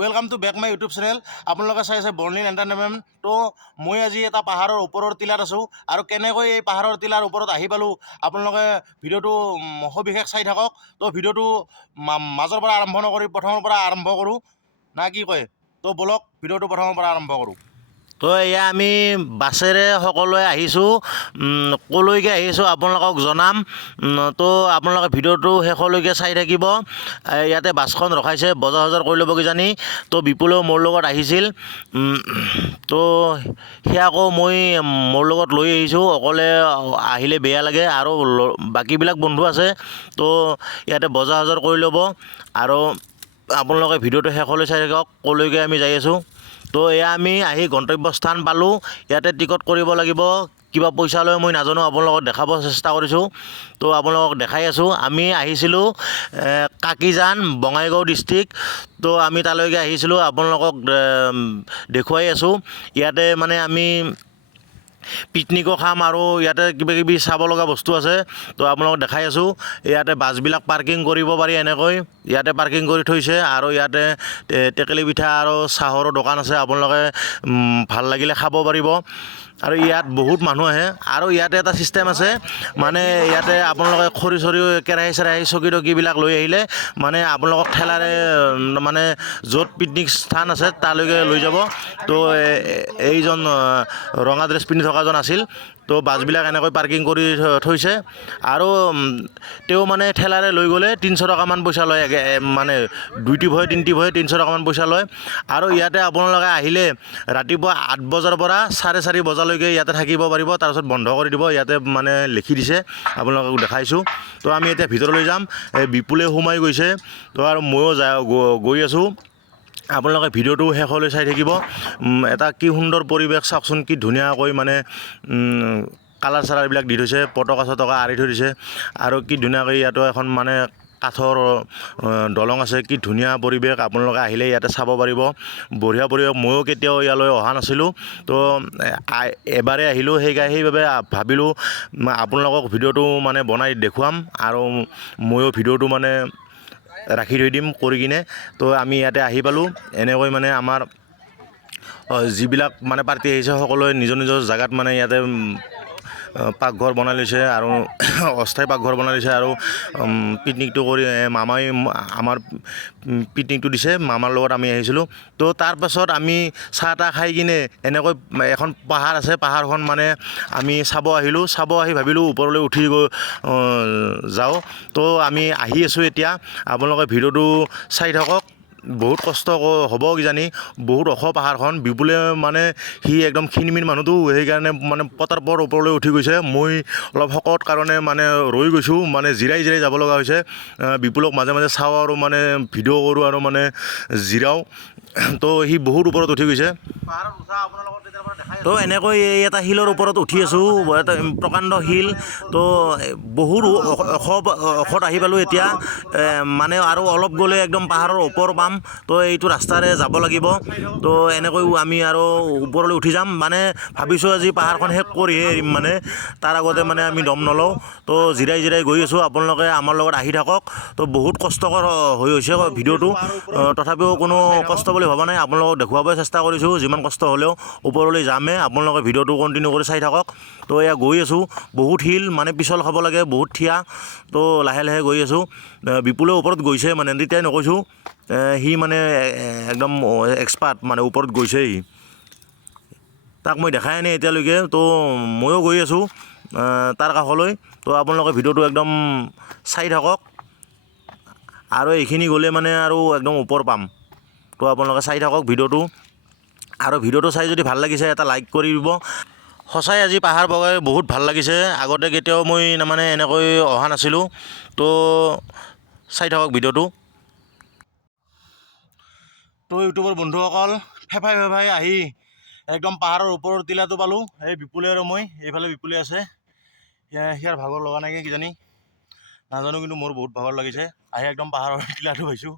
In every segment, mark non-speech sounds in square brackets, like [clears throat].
Welcome to back my YouTube channel আপোনালোকে চাই আছে বৰ্ণিল এণ্টাৰটেইনমেণ্ট তো মই আজি এটা পাহাৰৰ ওপৰৰ টিলাত আছোঁ আৰু কেনেকৈ এই পাহাৰৰ টিলাৰ ওপৰত আহি পালোঁ আপোনালোকে ভিডিঅ'টো সবিশেষ চাই থাকক। তো ভিডিঅ'টো মাজৰ পৰা আৰম্ভ নকৰি প্ৰথমৰ পৰা আৰম্ভ কৰোঁ। না কি কয়? তো বলক, ভিডিঅ'টো প্ৰথমৰ পৰা আৰম্ভ কৰোঁ। তো এয়া আমি বাছেৰে সকলোৱে আহিছোঁ ক'লৈকে আহিছোঁ আপোনালোকক জনাম। তো আপোনালোকে ভিডিঅ'টো শেষলৈকে চাই থাকিব। ইয়াতে বাছখন ৰখাইছে, বজাৰ চজাৰ কৰি ল'ব কিজানি। তো বিপুলেও মোৰ লগত আহিছিল। তো সেয়াকো মই মোৰ লগত লৈ আহিছোঁ, অকলে আহিলে বেয়া লাগে আৰু বাকীবিলাক বন্ধু আছে। তো ইয়াতে বজাৰ চজাৰ কৰি ল'ব। আৰু আপোনালোকে ভিডিঅ'টো শেষলৈ চাই থাকক, ক'লৈকে আমি যাই আছোঁ। তো এয়া আমি আহি গন্তব্যস্থান পালোঁ। ইয়াতে টিকট কৰিব লাগিব। কিবা পইচা লৈ মই নাজানো, আপোনালোকক দেখাব চেষ্টা কৰিছোঁ। তো আপোনালোকক দেখাই আছোঁ। আমি আহিছিলোঁ কাকিজান, বঙাইগাঁও ডিষ্ট্ৰিক্ট তো আমি তালৈকে আহিছিলোঁ, আপোনালোকক দেখুৱাই আছোঁ। ইয়াতে মানে আমি পিকনিকো খাম আৰু ইয়াতে কিবা কিবি চাব লগা বস্তু আছে। তো আপোনালোকক দেখাই আছোঁ। ইয়াতে বাছবিলাক পাৰ্কিং কৰিব পাৰি এনেকৈ। ইয়াতে পাৰ্কিং কৰি থৈছে আৰু ইয়াতে টেকেলি পিঠা আৰু চাহৰো দোকান আছে। আপোনালোকে ভালো লাগিলে খাব পাৰিব। আৰু ইয়াত বহুত মানুহ আহে। আৰু ইয়াতে এটা ছিষ্টেম আছে মানে ইয়াতে আপোনালোকে খৰি চৰি কেৰাহী চেৰাহী চকী টকীবিলাক লৈ আহিলে মানে আপোনালোকক ঠেলাৰে মানে য'ত পিকনিক স্থান আছে, তালৈকে লৈ যাব। তো এইজন ৰঙা ড্ৰেছ পিন্ধি থকাজন আছিল। তো বাছবিলাক এনেকৈ পাৰ্কিং কৰি থৈছে। আৰু তেওঁ মানে ঠেলাৰে লৈ গ'লে তিনিশ টকামান পইচা লয় মানে দুই টিপ হয় তিনি টিপ হয়, তিনিশ টকামান পইচা লয়। আৰু ইয়াতে আপোনালোকে আহিলে ৰাতিপুৱা আঠ বজাৰ পৰা চাৰে চাৰি বজালৈকে ইয়াতে থাকিব পাৰিব তাৰপিছত বন্ধ কৰি দিব, ইয়াতে মানে লিখি দিছে, আপোনালোকক দেখাইছোঁ। তো আমি এতিয়া ভিতৰলৈ যাম বিপুলে সোমাই গৈছে, তো আৰু ময়ো যা গৈ আছোঁ। আপোনালোকে ভিডিঅ'টো শেষলৈ চাই থাকিব। এটা কি সুন্দৰ পৰিৱেশ, চাওকচোন কি ধুনীয়াকৈ মানে কালাৰ চালাৰবিলাক দি থৈছে, পতকা চতকা আঁৰি থৈ দিছে, আৰু কি ধুনীয়াকৈ ইয়াতো এখন মানে কাঠৰ দলং আছে, কি ধুনীয়া পৰিৱেশ, আপোনালোকে আহিলে ইয়াতে চাব পাৰিব। বঢ়িয়া পৰিৱেশ, ময়ো কেতিয়াও ইয়ালৈ অহা নাছিলোঁ, তো এবাৰে আহিলোঁ সেইকাৰণে সেইবাবে ভাবিলোঁ আপোনালোকক ভিডিঅ'টো মানে বনাই দেখুৱাম, আৰু ময়ো ভিডিঅ'টো মানে ৰাখি থৈ দিম কৰি কিনে। তো আমি ইয়াতে আহি পালোঁ। এনেকৈ মানে আমাৰ যিবিলাক মানে পাৰ্টি আহিছে, সকলোৱে নিজৰ নিজৰ জেগাত মানে ইয়াতে পাকঘৰ বনাই লৈছে আৰু [coughs] অস্থায়ী পাকঘৰ বনাই লৈছে আৰু পিকনিকটো কৰি মামাই, আমাৰ পিকনিকটো দিছে, মামাৰ লগত আমি আহিছিলোঁ। তো তাৰপাছত আমি চাহ তাহ খাই কিনে এনেকৈ এখন পাহাৰ আছে, পাহাৰখন মানে আমি চাব আহিলোঁ। চাব আহি ভাবিলোঁ, ওপৰলৈ উঠি গৈ যাওঁ। তো আমি আহি আছোঁ এতিয়া। আপোনালোকে ভিডিঅ'টো চাই থাকক। বহুত কষ্ট হ'ব কিজানি, বহুত ওখ পাহাৰখন। বিপুলে মানে সি একদম ক্ষীণমিন মানুহটো, সেইকাৰণে মানে পতাৰ পৰ ওপৰলৈ উঠি গৈছে। মই অলপ শকত কাৰণে মানে ৰৈ গৈছোঁ মানে জিৰাই জিৰাই যাব লগা হৈছে। বিপুলক মাজে মাজে চাওঁ আৰু মানে ভিডিঅ' কৰোঁ আৰু মানে জিৰাওঁ। [clears throat] তো সি বহুত ওপৰত উঠি গৈছে। তো এনেকৈ এটা শিলৰ ওপৰত উঠি আছোঁ, এটা প্ৰকাণ্ড শিল তো বহুত ওখ ওখত আহি পালোঁ এতিয়া। মানে আৰু অলপ গ'লে একদম পাহাৰৰ ওপৰ পাম। তো এইটো ৰাস্তাৰে যাব লাগিব। তো এনেকৈ আমি আৰু ওপৰলৈ উঠি যাম। মানে ভাবিছোঁ আজি পাহাৰখন শেষ কৰিহে এৰিম মানে। তাৰ আগতে মানে আমি দম নলওঁ। তো জিৰাই জিৰাই গৈ আছোঁ। আপোনালোকে আমাৰ লগত আহি থাকক। তো বহুত কষ্টকৰ হৈ হৈছে ভিডিঅ'টো। তথাপিও কোনো কষ্ট বুলি ভবা নাই আপোনালোকক দেখুৱাবই চেষ্টা কৰিছোঁ যিমান কষ্ট হ'লেও ওপৰলৈ যামে আপোনালোকে ভিডিঅ'টো কণ্টিনিউ কৰি চাই থাকক। তো এয়া গৈ আছোঁ বহুত শিল মানে পিছল খাব লাগে বহুত থিয়া তো লাহে লাহে গৈ আছোঁ। বিপুলে ওপৰত গৈছে মানে তেতিয়াই নকৈছোঁ সি মানে একদম এক্সপাৰ্ট মানে ওপৰত গৈছে সি তাক মই দেখাই নাই এতিয়ালৈকে তো ময়ো গৈ আছোঁ তাৰ কাষলৈ তো আপোনালোকে ভিডিঅ'টো একদম চাই থাকক। আৰু এইখিনি গ'লে মানে আৰু একদম ওপৰ পাম। তো আপোনালোকে চাই থাকক ভিডিঅ'টো। আৰু ভিডিঅ'টো চাই যদি ভালো লাগিছে, এটা লাইক কৰি দিব। সঁচাই আজি পাহাৰ বগাই বহুত ভালো লাগিছে। আগতে কেতিয়াও মই মানে এনেকৈ অহা নাছিলোঁ। তো চাই থাকক ভিডিঅ'টো। তো ইউটিউবৰ বন্ধুসকল, ফেফাই ফেফাই আহি একদম পাহাৰৰ ওপৰৰ টিলাটো পালোঁ। এই বিপুলে আৰু মই, এইফালে বিপুলে আছে। সেয়া- সেয়াৰ ভাগৰ লগা নাই কিজানি নাজানো কিন্তু মোৰ বহুত ভাগৰ লাগিছে। আহি একদম পাহাৰৰ টিলাটো পাইছোঁ।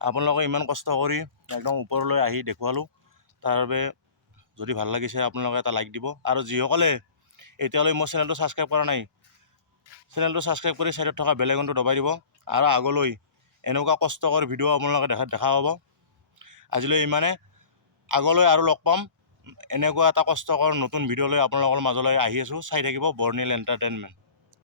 আপোনালোকে ইমান কষ্ট কৰি একদম ওপৰলৈ আহি দেখুৱালোঁ। তাৰ বাবে যদি ভালো লাগিছে আপোনালোকে এটা লাইক দিব। আৰু যিসকলে এতিয়ালৈ মোৰ চেনেলটো ছাবস্ক্ৰাইব কৰা নাই চেনেলটো ছাবস্ক্ৰাইব কৰি ছাইডত থকা বেলেগনটো দবাই দিব। আৰু আগলৈ এনেকুৱা কষ্টকৰ ভিডিঅ' আপোনালোকে দেখা দেখা পাব। আজিলৈ ইমানে। আগলৈ আৰু লগ পাম। এনেকুৱা এটা কষ্টকৰ নতুন ভিডিঅ' লৈ আপোনালোকৰ মাজলৈ আহি আছোঁ। চাই থাকিব বৰ্ণিল এণ্টাৰটেইনমেণ্ট